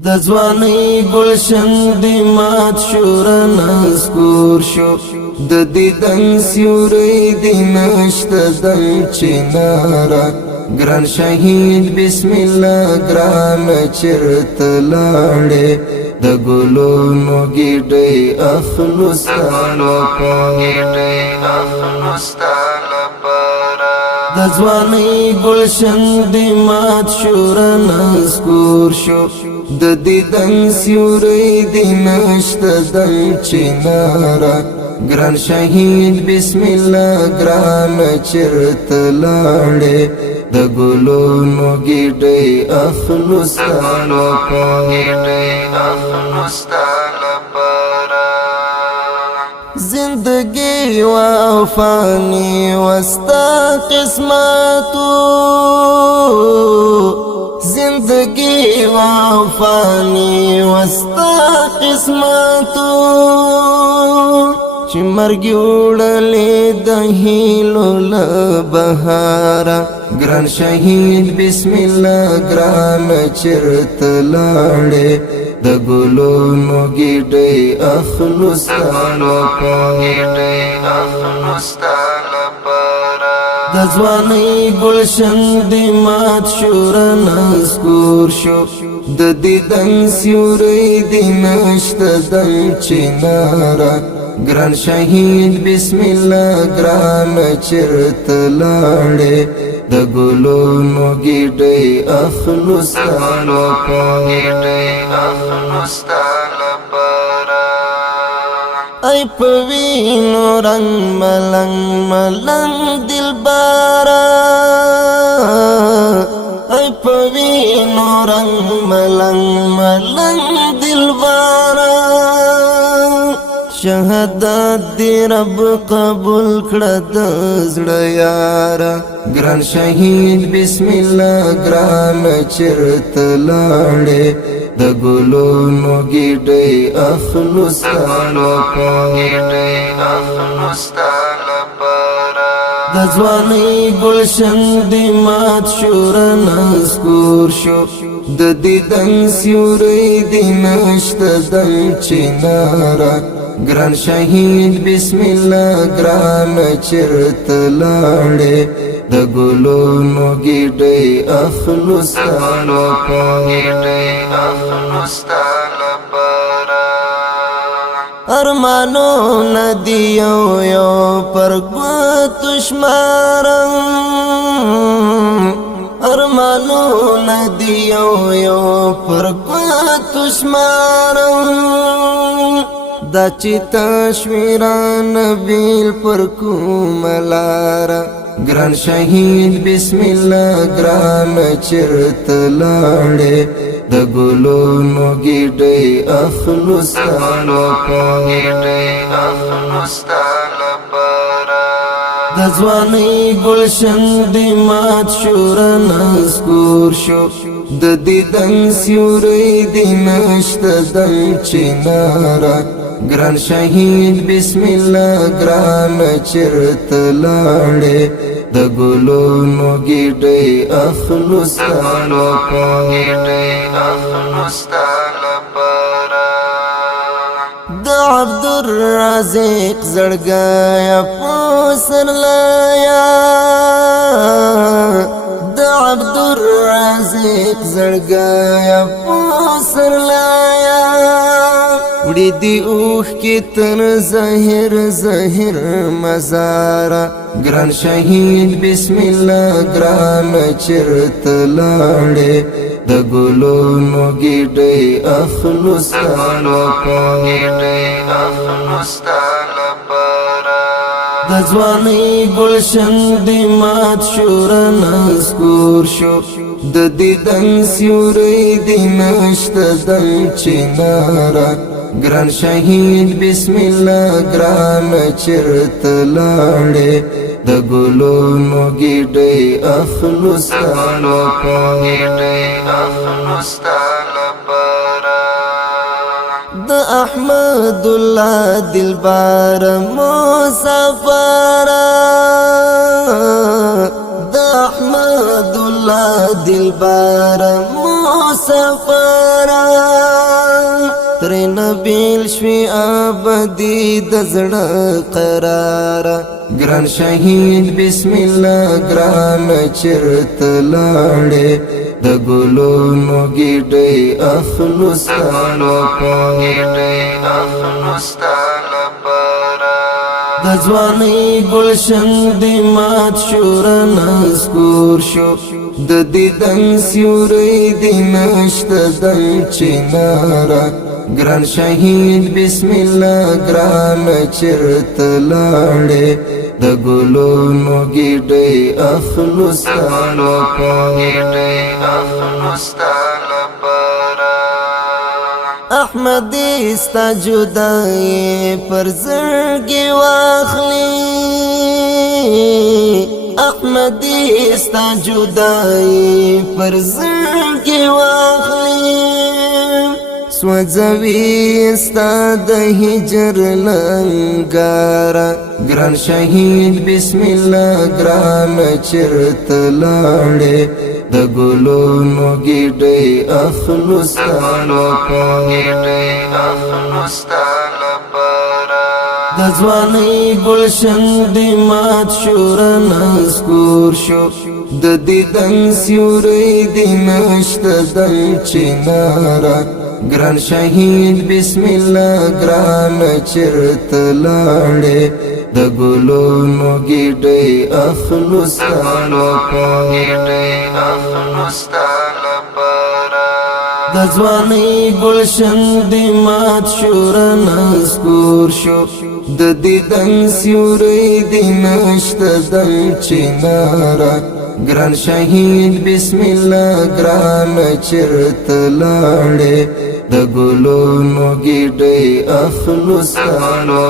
د ځوانۍ ګلشن دی مات شورن اسکور شو د دیدن سیوری دی نشته دم چنارا ګران شهید بسم الله ګران چرته لاړې د ګلونو ګډې اخلصانه د ځوانۍ ګلشن دی مات شورن اسکور شو د دیدن سیوری دی نشته دم چنارا ګران شهید بسم الله ګران چرته لاړې د ګلونو ګډې اخلصانه زندگی و فانی وستا قسمتو زندگی و فانی وستا قسمتو چې مرګ وړلې د هیلو له بهاره ګران شهید بسم الله ګران چرته لاړې د ګلونو ګډې اخلصانه د ځوانۍ ګلشن دی مات شورن اسکور شو د دیدن سیوری دی نشته دم چنارا ګران شهید بسم الله ګران چرته لاړې د ګلونو ګډې اخلصانه ای پوینو رنگ ملنگ ملنگ دلبارا ای پوینو رنگ ملنگ ملنگ دلبارا شهادت دی رب قبول کړه د زړه یارا ګران شهید بسم الله ګران چرته لاړې د ګلونو ګډې اخلصانه د ځوانۍ ګلشن دی مات شورن اسکور شو د دیدن سیوری دی نشته دم چنارا ګران شهید بسم الله ګران چرته لاړې د ګلونو ګډې اخلصانه ارمانو ندی یو پر ګوتو شمارم ارمانو ندی یو پر ګوتو شمارم دا چې تشویران بیل پر کوملارا ګران شهید بسم الله ګران چرته لاړې د ګلونو ګډې اخلصانه د ځوانۍ ګلشن دی مات شورن اسکور شو د دیدن سیوری دی نشته دم چنارا ګران شهید بسم الله ګران چرته لاړې د ګلونو ګډې اخلصانه د عبدالرازق زړګیا پوسر لایا د عبدالرازق زړګیا پوسر لایا وړي دی اوخ کې تر ظاهر ظاهر مزارا ګران شهید بسم الله ګران چرته لاړې د ګلونو ګډې اخلصانه د ځوانۍ ګلشن دی مات شورن اسکور شو د دیدن سیوری دی نشته دم چنارا ګران شهید بسم الله ګران چرته لاړې د ګلونو ګډې اخلصانه د احمد الله دلبار مسافر د احمد الله دلبار سفرا ترین بیل شوی آبادی دزړه قرارا ګران شهید بسم الله ګران چرته لاړې د ګلونو ګډې اخلو ستاله د ځوانۍ ګلشن دې مات شو رانسکور شو د دیدن سیوری دې نشته دم چناره ګران شهید بسم الله ګران چرته لاړې د ګلونو ګډې اخلو ستاله احمدی ستا جدائی پر زړګي واخلي احمدی ستا جدائی پر زړګي واخلي سوځوي ستا د هجر لنګارا ګران شهید بسم الله ګران چرته لاړې د ګلونو ګډې اخلو ستاله د ځوانۍ ګلشن دې مات شو رانسکور شو د دیدن سیوری دې نشته دم چناره ګران شهید بسم الله ګران چرته لاړې د ګلونو ګډې اخلو ستاله د ځوانۍ ګلشن دې مات شو رانسکور شو د دیدن سیوری دې نشته دم چناره ګران شهید بسم الله ګران چرته لاړې د ګلونو ګډې اخلو ستاله